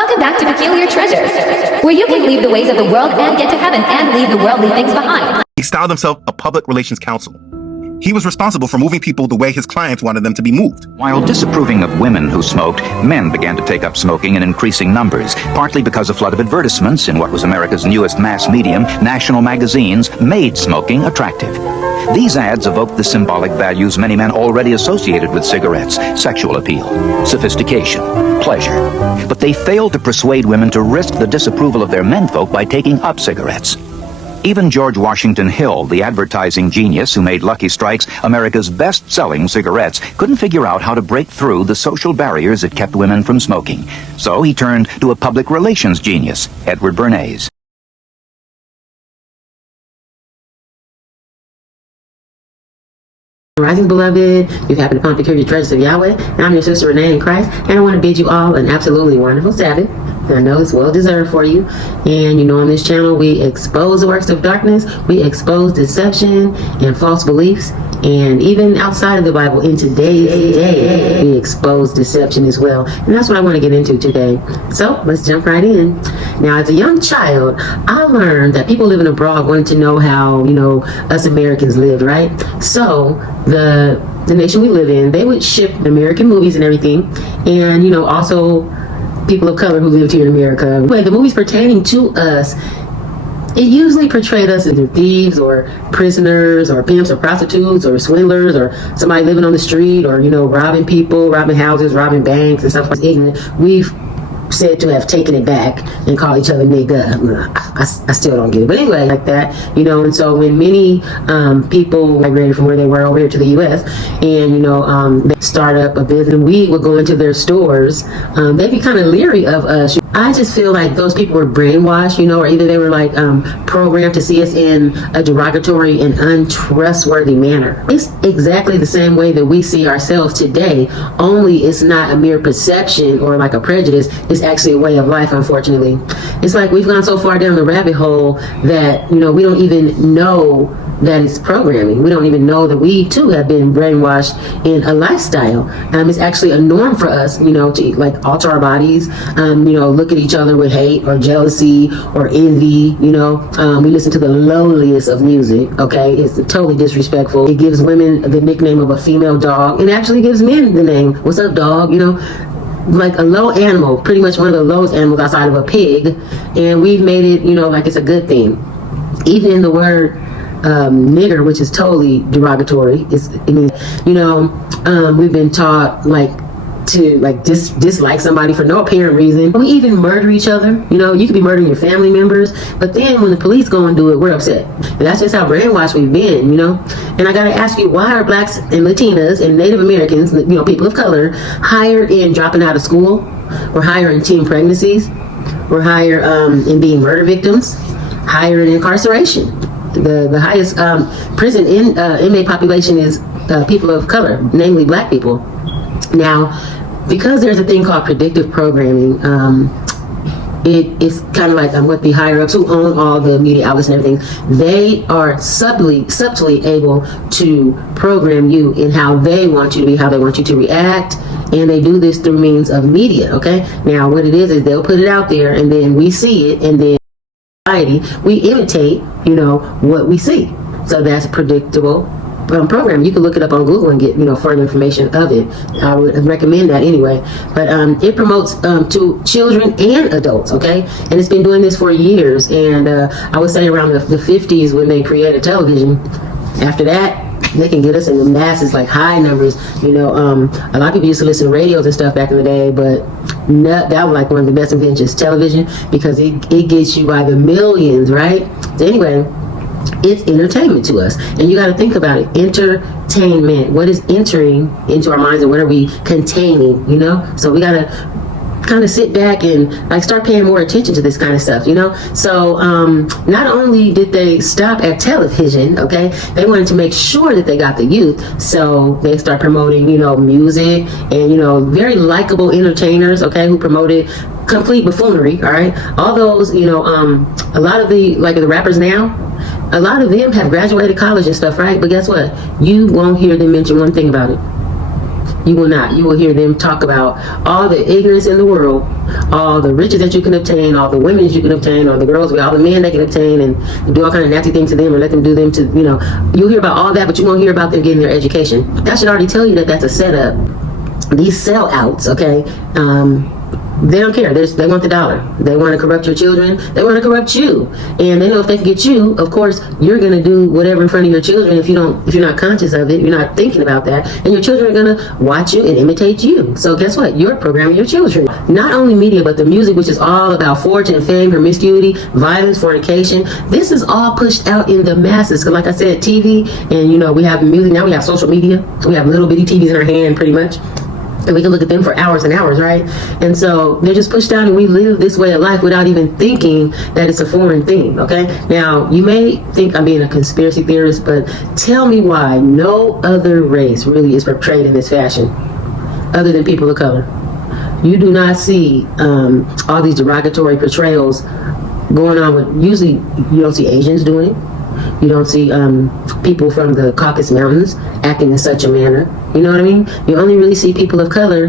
Welcome back to Peculiar Treasures, where you can leave the ways of the world and get to heaven and leave the worldly things behind. He styled himself a public relations counsel. He was responsible for moving people the way his clients wanted them to be moved. While disapproving of women who smoked, men began to take up smoking in increasing numbers, partly because a flood of advertisements in what was America's newest mass medium, national magazines, made smoking attractive. These ads evoked the symbolic values many men already associated with cigarettes: sexual appeal, sophistication, pleasure. But they failed to persuade women to risk the disapproval of their menfolk by taking up cigarettes. Even George Washington Hill, the advertising genius who made Lucky Strikes America's best-selling cigarettes, couldn't figure out how to break through the social barriers that kept women from smoking. So he turned to a public relations genius, Edward Bernays. Rising beloved, you've happened upon Peculiar Treasures of Yahweh, and I'm your sister Renee in Christ, and I want to bid you all an absolutely wonderful Sabbath. And I know it's well deserved for you. And you know, on this channel we expose the works of darkness, we expose deception and false beliefs, and even outside of the Bible in today's day we expose deception as well. And that's what I want to get into today. So let's jump right in. Now, as a young child, I learned that people living abroad wanted to know how, you know, us Americans lived, right? So the nation we live in, they would ship American movies and everything, and you know, also people of color who lived here in America. Anyway, the movies pertaining to us, it usually portrayed us as either thieves or prisoners or pimps or prostitutes or swindlers or somebody living on the street, or you know, robbing people, robbing houses, robbing banks and stuff like that. Ignorant. We've said to have taken it back and call each other nigga. I still don't get it, but anyway, like that, you know. And so when many people migrated from where they were over here to the U.S. and you know, they start up a business, we would go into their stores, they'd be kind of leery of us. I just feel like those people were brainwashed, you know, or either they were like programmed to see us in a derogatory and untrustworthy manner. It's exactly the same way that we see ourselves today, only it's not a mere perception or like a prejudice. It's actually a way of life, unfortunately. It's like we've gone so far down the rabbit hole that, you know, we don't even know that it's programming. We don't even know that we too have been brainwashed in a lifestyle. It's actually a norm for us, you know, to like alter our bodies, you know, look at each other with hate or jealousy or envy, you know. We listen to the lowliest of music, okay? It's totally disrespectful. It gives women the nickname of a female dog. It actually gives men the name, what's up dog, you know, like a low animal, pretty much one of the lowest animals outside of a pig, and we've made it, you know, like it's a good thing. Even the word nigger, which is totally derogatory, I mean, you know, we've been taught like to like dislike somebody for no apparent reason. We even murder each other. You know, you could be murdering your family members, but then when the police go and do it, we're upset. And that's just how brainwashed we've been, you know. And I gotta ask you, why are blacks and Latinas and Native Americans, you know, people of color, higher in dropping out of school? We're higher in teen pregnancies. We're higher in being murder victims. Higher in incarceration. The highest prison inmate population is people of color, namely black people. Now, because there's a thing called predictive programming, it's kind of like what the higher ups who own all the media outlets and everything, they are subtly able to program you in how they want you to be, how they want you to react, and they do this through means of media. Okay, now what it is they'll put it out there, and then we see it, and then we imitate, you know, what we see. So that's predictable program. You can look it up on Google and get, you know, further information of it. I would recommend that anyway. But it promotes to children and adults, okay? And it's been doing this for years. And I would say around the 50s when they created television. After that, they can get us in the masses, like high numbers. You know, a lot of people used to listen to radios and stuff back in the day, but that was like one of the best inventions, television, because it gets you by the millions, right? So anyway, it's entertainment to us, and you got to think about it. Entertainment, what is entering into our minds and what are we containing, you know? So we got to kind of sit back and like start paying more attention to this kind of stuff, you know? So not only did they stop at television, okay, they wanted to make sure that they got the youth, so they start promoting, you know, music and, you know, very likable entertainers, okay, who promoted complete buffoonery. All right, all those, you know, a lot of the rappers now, a lot of them have graduated college and stuff, right? But guess what? You won't hear them mention one thing about it. You will not. You will hear them talk about all the ignorance in the world, all the riches that you can obtain, all the women that you can obtain, all the girls, all the men that can obtain, and do all kind of nasty things to them, or let them do them to, you'll hear about all that, but you won't hear about them getting their education. That should already tell you that that's a setup. These sellouts, okay, they don't care. They want the dollar. They want to corrupt your children. They want to corrupt you. And they know if they can get you, of course, you're going to do whatever in front of your children. If you're not conscious of it, you're not thinking about that, and your children are going to watch you and imitate you. So guess what? You're programming your children. Not only media, but the music, which is all about fortune, fame, promiscuity, violence, fornication. This is all pushed out in the masses. Because like I said, TV, and we have music. Now we have social media. We have little bitty TVs in our hand, pretty much. And we can look at them for hours and hours, right? And so they're just pushed out, and we live this way of life without even thinking that it's a foreign thing, okay? Now, you may think I'm being a conspiracy theorist, but tell me why no other race really is portrayed in this fashion other than people of color. You do not see all these derogatory portrayals going on with, usually you don't see Asians doing it. You don't see people from the Caucasus Mountains acting in such a manner. You know what I mean? You only really see people of color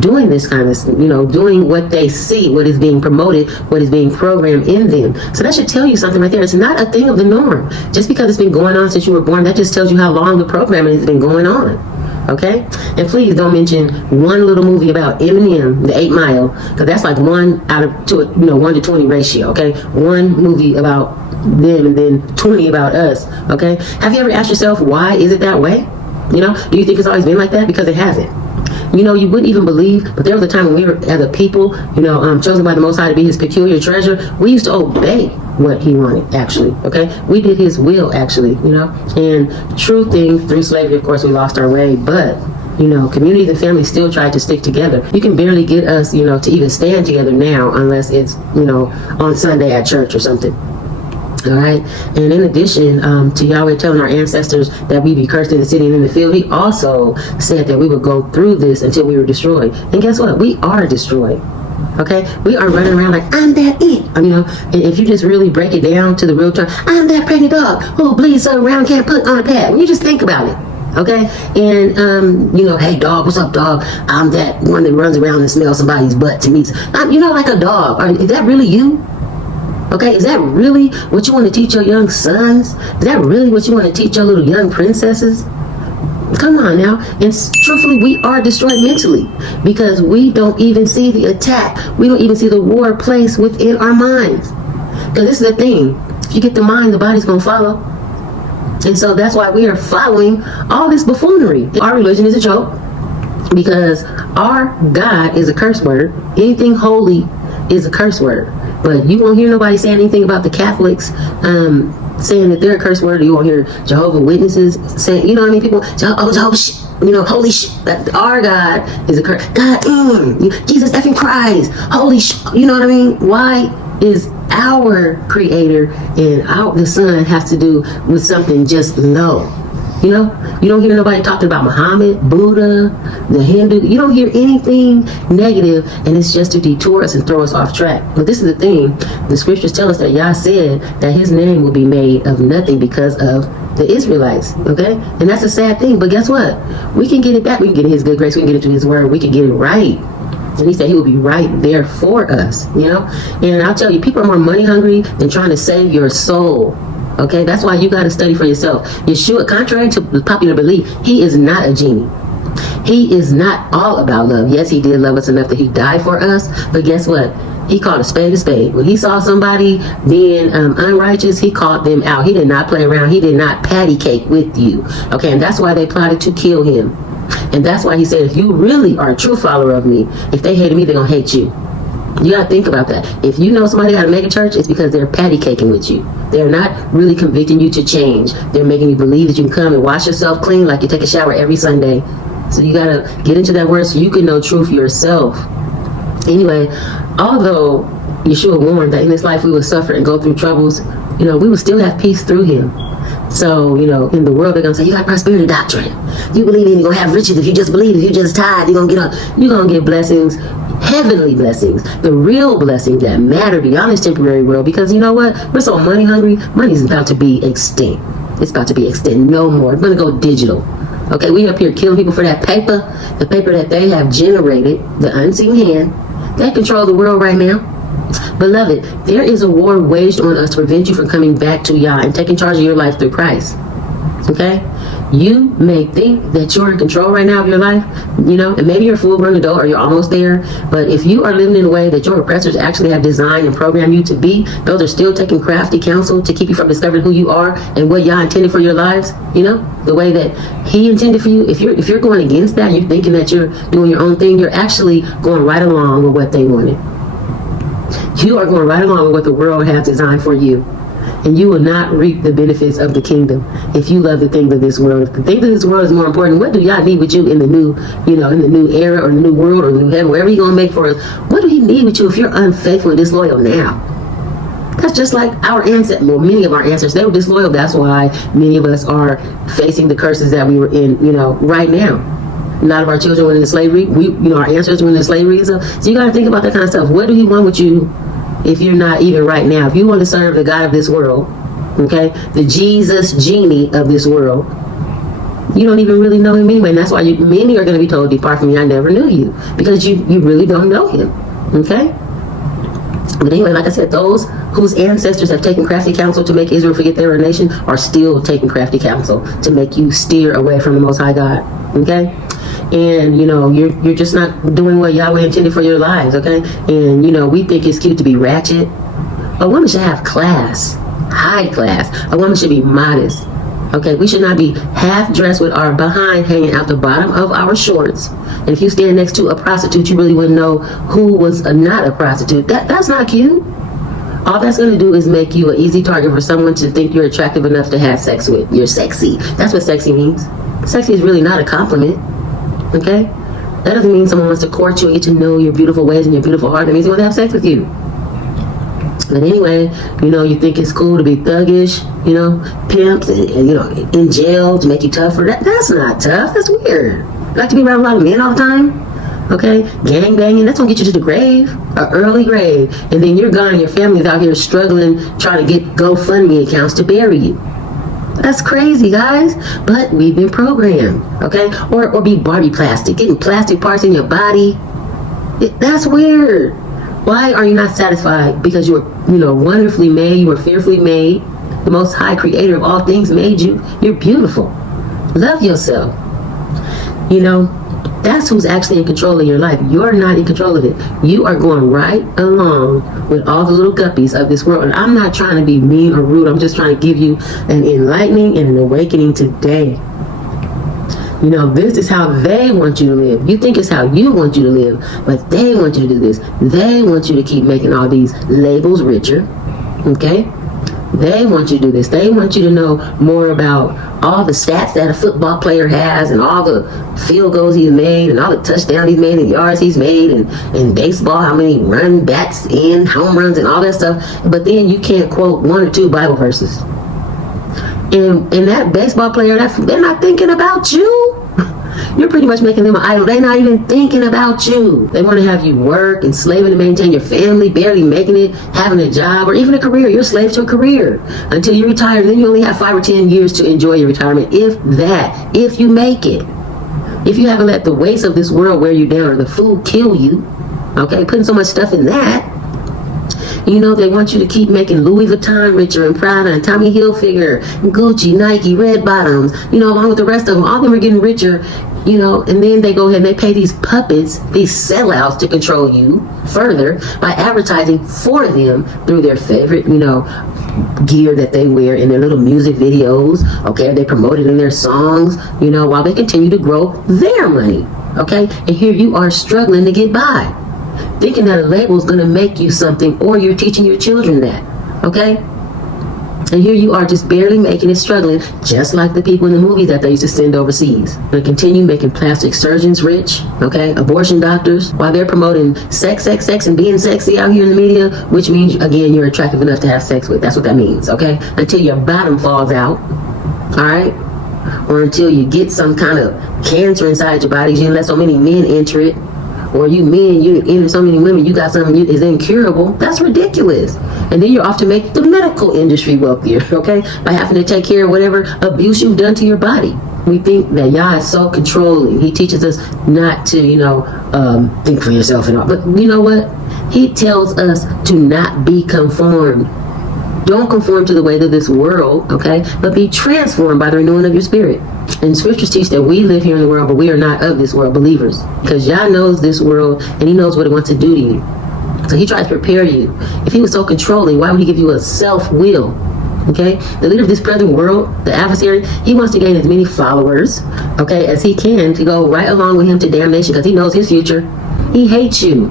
doing this kind of, doing what they see, what is being promoted, what is being programmed in them. So that should tell you something right there. It's not a thing of the norm. Just because it's been going on since you were born, that just tells you how long the programming has been going on. Okay? And please don't mention one little movie about Eminem, the 8 Mile, because that's like 1 to 20 ratio, okay? One movie about them and then 20 about us, okay? Have you ever asked yourself, why is it that way? Do you think it's always been like that? Because it hasn't. You wouldn't even believe, but there was a time when we were, as a people, chosen by the Most High to be his peculiar treasure, we used to obey what he wanted, actually, okay? We did his will, actually, and true thing, through slavery, of course, we lost our way, but, communities and families still tried to stick together. You can barely get us, to even stand together now unless it's, on Sunday at church or something. All right. And in addition to Yahweh telling our ancestors that we be cursed in the city and in the field, he also said that we would go through this until we were destroyed. And guess what? We are destroyed. Okay? We are running around like, I'm that it. And if you just really break it down to the real term, I'm that pregnant dog who bleeds so around can't put on a pad. When you just think about it. Okay? And, hey, dog, what's up, dog? I'm that one that runs around and smells somebody's butt to meet. Like a dog. Is that really you? Okay, is that really what you want to teach your young sons? Is that really what you want to teach your little young princesses? Come on now. And truthfully, we are destroyed mentally because we don't even see the attack. We don't even see the war place within our minds. Because this is the thing. If you get the mind, the body's going to follow. And so that's why we are following all this buffoonery. Our religion is a joke because our God is a curse word. Anything holy is a curse word. But you won't hear nobody saying anything about the Catholics saying that they're a curse word. Or you won't hear Jehovah's Witnesses saying, people, Jehovah shit, holy shit. Our God is a curse. God, Jesus effing Christ, holy shit. You know what I mean? Why is our Creator and the Son have to do with something just low? You don't hear nobody talking about Muhammad, Buddha, the Hindu. You don't hear anything negative, and it's just to detour us and throw us off track. But this is the thing. The scriptures tell us that Yah said that his name will be made of nothing because of the Israelites, okay? And that's a sad thing, but guess what? We can get it back. We can get in his good grace. We can get into his word. We can get it right. And he said he will be right there for us, And I'll tell you, people are more money hungry than trying to save your soul. Okay, that's why you got to study for yourself. Yeshua, contrary to the popular belief, he is not a genie. He is not all about love. Yes, he did love us enough that he died for us, but guess what? He called a spade a spade. When he saw somebody being unrighteous, he called them out. He did not play around. He did not patty cake with you. Okay, and that's why they plotted to kill him. And that's why he said, if you really are a true follower of me, if they hated me, they're going to hate you. You got to think about that. If you know somebody got to make a church, it's because they're patty caking with you. They're not really convicting you to change. They're making you believe that you can come and wash yourself clean like you take a shower every Sunday. So you got to get into that word so you can know truth yourself. Anyway, although Yeshua warned that in this life we would suffer and go through troubles, we would still have peace through him. So, in the world, they're going to say, you got prosperity doctrine. You believe in, you're going to have riches. If you just believe, if you just tithe, you're going to get blessings, heavenly blessings, the real blessings that matter beyond this temporary world. Because you know what? We're so money hungry. Money's about to be extinct. It's about to be extinct. No more. It's going to go digital. Okay, we up here killing people for that paper, the paper that they have generated, the unseen hand. They control the world right now. Beloved, there is a war waged on us to prevent you from coming back to Yah and taking charge of your life through Christ. Okay? You may think that you're in control right now of your life, and maybe you're a full-grown adult or you're almost there, but if you are living in a way that your oppressors actually have designed and programmed you to be, those are still taking crafty counsel to keep you from discovering who you are and what Yah intended for your lives, the way that He intended for you. If you're going against that, you're thinking that you're doing your own thing, you're actually going right along with what they wanted. You are going right along with what the world has designed for you. And you will not reap the benefits of the kingdom if you love the things of this world. If the things of this world is more important, what do Yah need with you in the new, in the new era or the new world or the new heaven, wherever He's going to make for us? What do He need with you if you're unfaithful and disloyal now? That's just like our ancestors. Well, many of our ancestors, they were disloyal. That's why many of us are facing the curses that we were in, right now. A lot of our children went into slavery. Our ancestors went into slavery and stuff. So you got to think about that kind of stuff. What do He want with you if you're not even right now? If you want to serve the God of this world, okay, the Jesus genie of this world, you don't even really know Him anyway. And that's why many are going to be told, depart from me, I never knew you. Because you really don't know Him, okay? But anyway, like I said, those whose ancestors have taken crafty counsel to make Israel forget they were a nation are still taking crafty counsel to make you steer away from the Most High God, okay? And you're just not doing what Yahweh intended for your lives, okay? And we think it's cute to be ratchet. A woman should have class, high class. A woman should be modest, okay? We should not be half dressed with our behind hanging out the bottom of our shorts. And if you stand next to a prostitute, you really wouldn't know who was not a prostitute. That's not cute. All that's going to do is make you an easy target for someone to think you're attractive enough to have sex with. You're sexy. That's what sexy means. Sexy is really not a compliment. Okay? That doesn't mean someone wants to court you and get to know your beautiful ways and your beautiful heart. That means they want to have sex with you. But anyway, you think it's cool to be thuggish, pimps, and, in jail to make you tougher. That's not tough. That's weird. You like to be around a lot of men all the time? Okay? Gang banging, that's going to get you to the grave, an early grave. And then you're gone and your family's out here struggling, trying to get GoFundMe accounts to bury you. That's crazy, guys. But we've been programmed, okay? Or be Barbie plastic, getting plastic parts in your body. That's weird. Why are you not satisfied? Because you were, wonderfully made. You were fearfully made. The Most High Creator of all things made you. You're beautiful. Love yourself. That's who's actually in control of your life. You're not in control of it. You are going right along with all the little guppies of this world. And I'm not trying to be mean or rude. I'm just trying to give you an enlightening and an awakening today. This is how they want you to live. You think it's how you want you to live, but they want you to do this. They want you to keep making all these labels richer, okay? They want you to do this. They want you to know more about all the stats that a football player has and all the field goals he's made and all the touchdowns he's made and yards he's made and baseball, how many run bats in, home runs and all that stuff. But then you can't quote 1 or 2 Bible verses. And that baseball player, they're not thinking about you. You're pretty much making them an idol. They're not even thinking about you. They want to have you work and slaving to maintain your family, barely making it, having a job, or even a career. You're a slave to a career until you retire. Then you only have 5 or 10 years to enjoy your retirement, if you make it. If you haven't let the waste of this world wear you down or the food kill you, okay, putting so much stuff in that, they want you to keep making Louis Vuitton richer and Prada and Tommy Hilfiger, Gucci, Nike, Red Bottoms, along with the rest of them. All of them are getting richer, and then they go ahead and they pay these puppets, these sellouts to control you further by advertising for them through their favorite, gear that they wear in their little music videos, okay? They promote it in their songs, while they continue to grow their money, okay? And here you are struggling to get by, thinking that a label is going to make you something, or you're teaching your children that, okay? And here you are just barely making it, struggling, just like the people in the movies that they used to send overseas. They continue making plastic surgeons rich, okay? Abortion doctors, while they're promoting sex, and being sexy out here in the media, which means, again, you're attractive enough to have sex with. That's what that means, okay? Until your bottom falls out, all right? Or until you get some kind of cancer inside your body, you let so many men enter it. Or you men, you enter so many women, you got something is incurable. That's ridiculous. And then you're off to make the medical industry wealthier, okay? By having to take care of whatever abuse you've done to your body. We think that Yah is so controlling. He teaches us not to, think for yourself and all. But you know what? He tells us to not be conformed. Don't conform to the way of this world, okay? But be transformed by the renewing of your spirit. And scriptures teach that we live here in the world, but we are not of this world, believers. Because Yah knows this world, and he knows what it wants to do to you. So he tries to prepare you. If he was so controlling, why would he give you a self-will? Okay, the leader of this present world, the adversary, he wants to gain as many followers, okay, as he can to go right along with him to damnation because he knows his future. He hates you.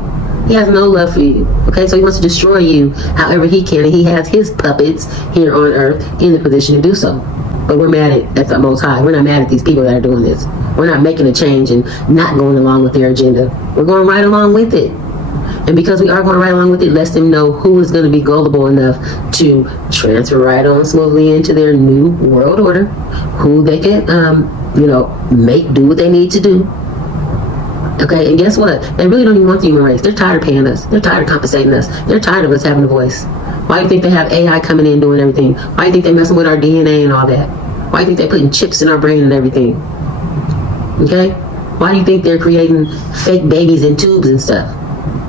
He has no love for you. Okay, so he wants to destroy you however he can, and he has his puppets here on earth in the position to do so. But we're mad at the Most High. We're not mad at these people that are doing this. We're not making a change and not going along with their agenda. We're going right along with it. And because we are going right along with it, lets them know who is going to be gullible enough to transfer right on smoothly into their new world order, who they can, do what they need to do. Okay, and guess what? They really don't even want the human race. They're tired of paying us. They're tired of compensating us. They're tired of us having a voice. Why do you think they have AI coming in doing everything? Why do you think they're messing with our DNA and all that? Why do you think they're putting chips in our brain and everything? Okay? Why do you think they're creating fake babies in tubes and stuff?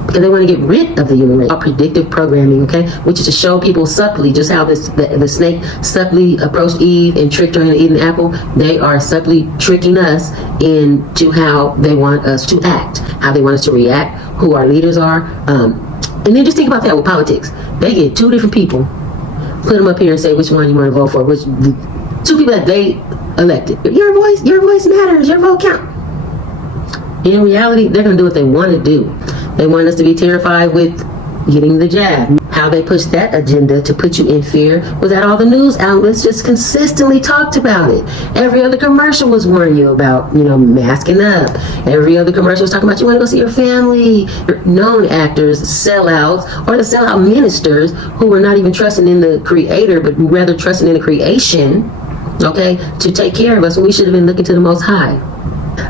Because they want to get rid of the human race. Predictive programming, okay, which is to show people subtly just how the snake subtly approached Eve and tricked her into eating the apple. They are subtly tricking us into how they want us to act, how they want us to react, who our leaders are. And then just think about that with politics. They get two different people, put them up here and say which one you want to vote for, which two people that they elected. Your voice matters, your vote counts. In reality, they're going to do what they want to do. They want us to be terrified with getting the jab. How they push that agenda to put you in fear was that all the news outlets just consistently talked about it. Every other commercial was warning you about, masking up. Every other commercial was talking about you want to go see your family. Known actors, sellouts, or the sellout ministers who were not even trusting in the creator, but rather trusting in the creation, okay, to take care of us when we should have been looking to the Most High.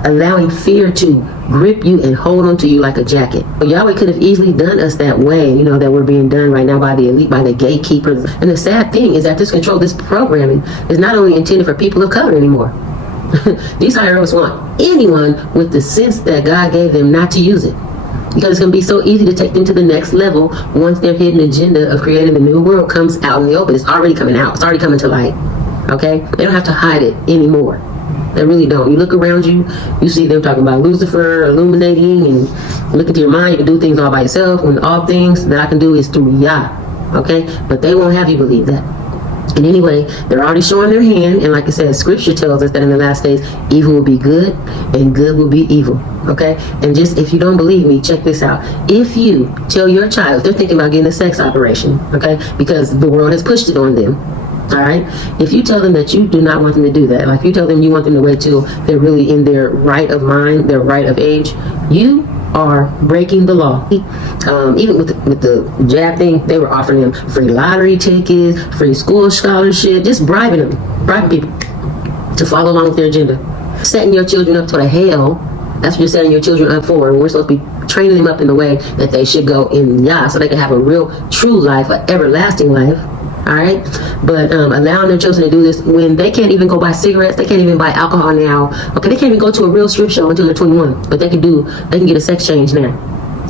Allowing fear to grip you and hold on to you like a jacket. Yahweh could have easily done us that way, that we're being done right now by the elite, by the gatekeepers. And the sad thing is that this control, this programming, is not only intended for people of color anymore. These hierarchs want anyone with the sense that God gave them not to use it. Because it's going to be so easy to take them to the next level once their hidden agenda of creating the new world comes out in the open. It's already coming out. It's already coming to light. Okay? They don't have to hide it anymore. They really don't. You look around you, you see them talking about Lucifer illuminating, and look into your mind, you can do things all by yourself, when all things that I can do is through Yah. Okay? But they won't have you believe that. And anyway, they're already showing their hand, and like I said, scripture tells us that in the last days, evil will be good, and good will be evil. Okay? And just, if you don't believe me, check this out. If you tell your child, if they're thinking about getting a sex operation, okay, because the world has pushed it on them, all right, if you tell them that you do not want them to do that, like you tell them you want them to wait till they're really in their right of mind, their right of age, you are breaking the law. Even with the jab thing, they were offering them free lottery tickets, free school scholarship, just bribing people to follow along with their agenda. Setting your children up to a hell, that's what you're setting your children up for. And we're supposed to be training them up in the way that they should go in Yah, so they can have a real, true life, an everlasting life. All right, but allowing their children to do this when they can't even go buy cigarettes, they can't even buy alcohol now. Okay, they can't even go to a real strip show until they're 21, but they can get a sex change now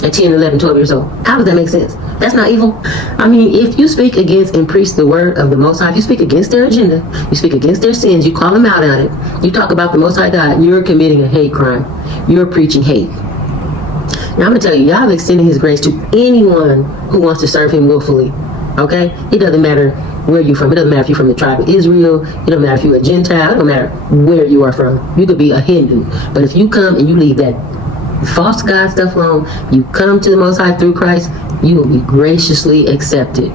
at 10, 11, 12 years old. How does that make sense? That's not evil. I mean, if you speak against and preach the word of the Most High, if you speak against their agenda, you speak against their sins, you call them out on it, you talk about the Most High God, you're committing a hate crime. You're preaching hate. Now I'm gonna tell you, Yah is extending His grace to anyone who wants to serve Him willfully. Okay? It doesn't matter where you're from. It doesn't matter if you're from the tribe of Israel. It doesn't matter if you're a Gentile. It don't matter where you are from. You could be a Hindu. But if you come and you leave that false God stuff alone, you come to the Most High through Christ, you will be graciously accepted.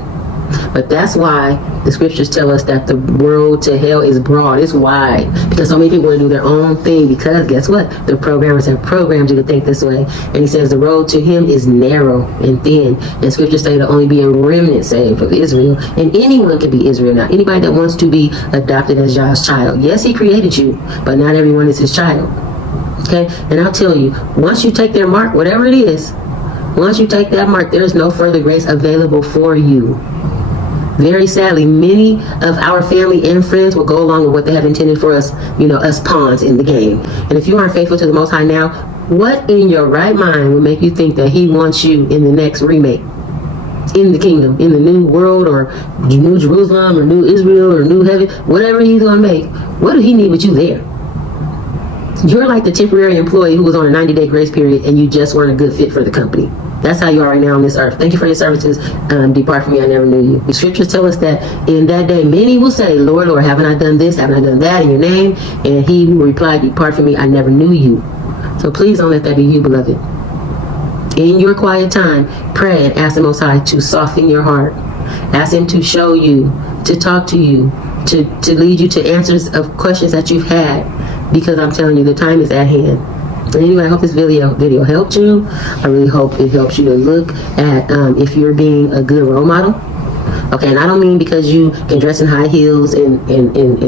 But that's why the scriptures tell us that the road to hell is broad, it's wide, because so many people want to do their own thing, because guess what? The programmers have programmed you to think this way. And he says the road to him is narrow and thin, and scriptures say to only be a remnant saved of Israel. And anyone can be Israel now. Anybody that wants to be adopted as Yah's child. Yes, he created you, but not everyone is his child. Okay? And I'll tell you, once you take their mark, whatever it is, once you take that mark, there is no further grace available for you. Very sadly, many of our family and friends will go along with what they have intended for us, us pawns in the game. And if you aren't faithful to the Most High now, what in your right mind would make you think that He wants you in the next remake? In the kingdom, in the new world, or new Jerusalem, or new Israel, or new heaven, whatever He's going to make. What do He need with you there? You're like the temporary employee who was on a 90-day grace period and you just weren't a good fit for the company. That's how you are right now on this earth. Thank you for your services. Depart from me, I never knew you. The scriptures tell us that in that day, many will say, Lord, Lord, haven't I done this? Haven't I done that in your name? And He will reply, depart from me, I never knew you. So please don't let that be you, beloved. In your quiet time, pray and ask the Most High to soften your heart. Ask Him to show you, to talk to you, to lead you to answers of questions that you've had. Because I'm telling you, the time is at hand. And anyway, I hope this video helped you. I really hope it helps you to look at if you're being a good role model. Okay, and I don't mean because you can dress in high heels and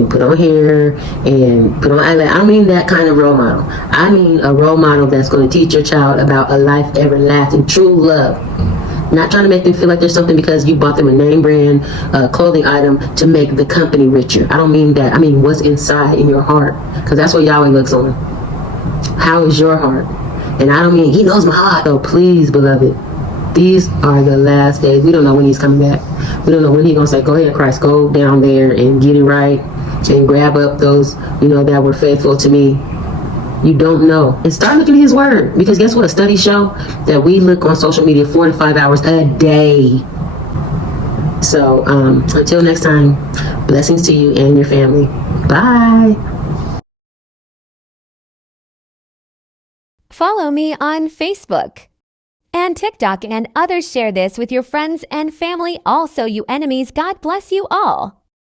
put on hair and put on eyeliner. I don't mean that kind of role model. I mean a role model that's going to teach your child about a life everlasting, true love. Not trying to make them feel like there's something because you bought them a name brand clothing item to make the company richer. I don't mean that. I mean what's inside in your heart, because that's what Yahweh looks on. How is your heart? And I don't mean He knows my heart. Oh, please, beloved. These are the last days. We don't know when He's coming back. We don't know when He's going to say, go ahead, Christ, go down there and get it right and grab up those, that were faithful to me. You don't know. And start looking at His word. Because guess what? Studies show that we look on social media 4 to 5 hours a day. So until next time, blessings to you and your family. Bye. Follow me on Facebook and TikTok, and others. Share this with your friends and family. Also, you enemies, God bless you all.